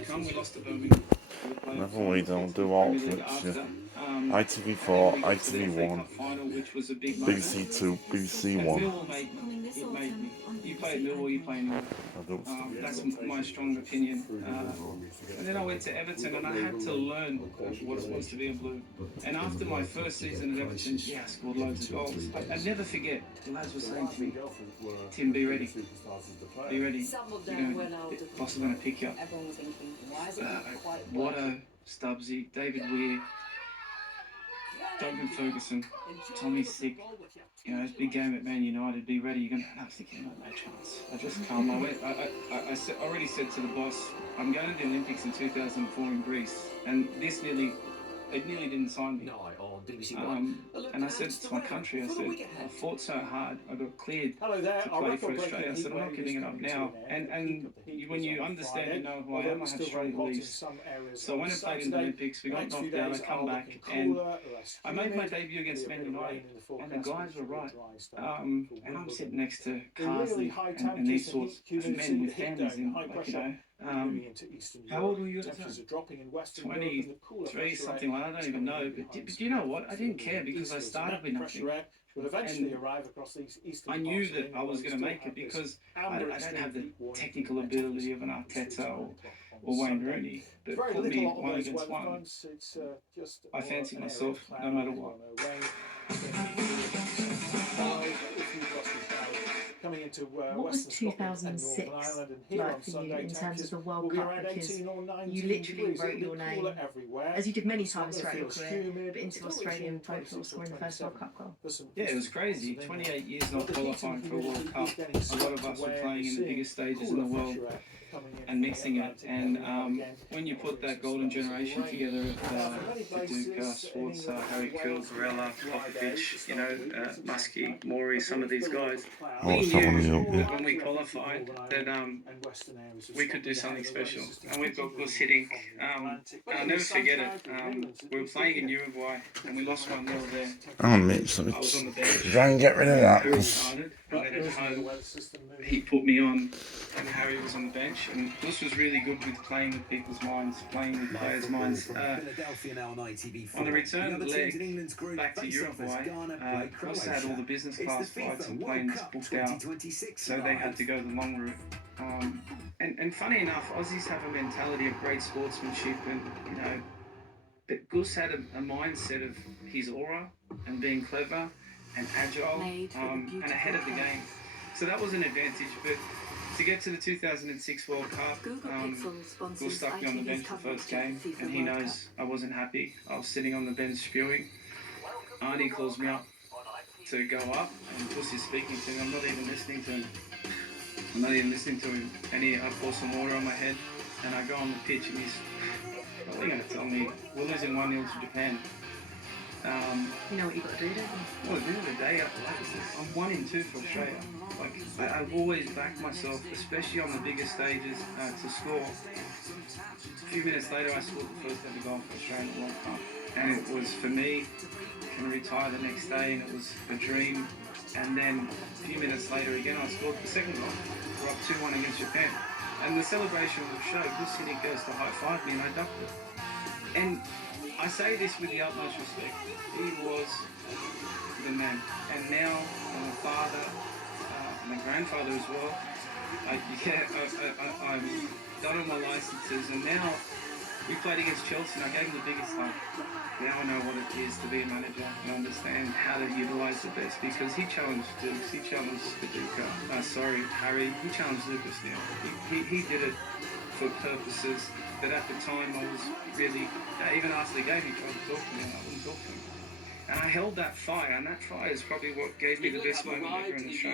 outcome. We lost to Birmingham. Never we don't do outfits, yeah. ITV4, ITV1, BBC2, BBC1. Millwall made me. You play at Millwall, you play anywhere. That's my strong opinion. And then I went to Everton and I had to learn what it was to be a Blue. And after my first season at Everton, yeah, I scored loads of goals. I'd never forget, the lads were saying to me, Tim, be ready. Be ready. Boss is going to pick you up. Watto, Stubbsy, David Weir, Duncan Ferguson, Tommy Sick. You know, it's a big game at Man United. Be ready. You're going to. And I was thinking, no chance. I just come. I already said to the boss, I'm going to the Olympics in 2004 in Greece, and it nearly didn't sign me. And I said to my country, I said, I fought so hard, I got cleared to play for Australia. I said, I'm not giving it up now. And when you understand, you know who I am, I had straight release. So I went and played in the Olympics, we got knocked out, I come back, and I made my debut against Man United, and the guys were right. And I'm sitting next to Carsley and these sorts of men with families in, like, you know. How old were you at the time? 23, something like that. I don't even know. But you know what? I didn't care because I started with nothing. And I knew that I was going to make it because I don't have the technical ability of an Arteta or Wayne Rooney. But put me one against one. I fancy myself no matter what. What was 2006 like for you in terms of the World Cup? Because you literally wrote your name, as you did many times throughout your career, but into Australian folklore, scoring the first World Cup goal. Yeah, it was crazy. 28 years not qualifying for a World Cup. A lot of us were playing in the biggest stages in the world and mixing it. And when you put that golden generation together of Viduka, Schwartz, Harry Kuehl, Varela, Popovic, you know, Muskie, Maury, some of these guys, we knew when we qualified that we could do something special. And we've got Gus hitting. And I'll never forget it. We were playing in Uruguay and we lost 1-0 there. Oh, Mitch, I was on the bench. try and get rid of that. And then at home, he put me on, and Harry was on the bench. And Gus was really good with playing with people's minds, playing with players' minds. On the return leg back to Uruguay, Gus had all the business class flights and planes booked out, so they had to go the long route. And funny enough, Aussies have a mentality of great sportsmanship, and you know, but Gus had a mindset of his aura and being clever and agile and ahead of the game. So that was an advantage. But to get to the 2006 World Cup, Gus stuck me on the bench the first game, and he knows I wasn't happy. I was sitting on the bench spewing. Arnie calls me up to go up, and Gus is speaking to me. I'm not even listening to him. And I pour some water on my head, and I go on the pitch, and he's probably going to tell me we're losing 1-0 to Japan. You know what you got to do, don't you? Well, at the end of the day, I'm 1 in 2 for Australia. Like, I've always backed myself, especially on the bigger stages, to score. A few minutes later, I scored the first ever goal for Australia in the World Cup. And it was, for me, can retire the next day, and it was a dream. And then a few minutes later, again, I scored the second goal. We're up 2-1 against Japan. And the celebration will show, Gus Hiddink goes to high-five me, and I ducked it. And I say this with the utmost respect. He was the man. And now, I'm a father, and a grandfather as well. I'm done all my licenses, and now we played against Chelsea, and I gave him the biggest hug. Now I know what it is to be a manager and understand how to utilise the best, because he challenged Dukes, he challenged Viduka, Harry, he challenged Lucas now. He did it for purposes that at the time I was really, even after the game he tried to talk to me and I wouldn't talk to him. And I held that fire, and that fire is probably what gave me the best moment ever in Australia.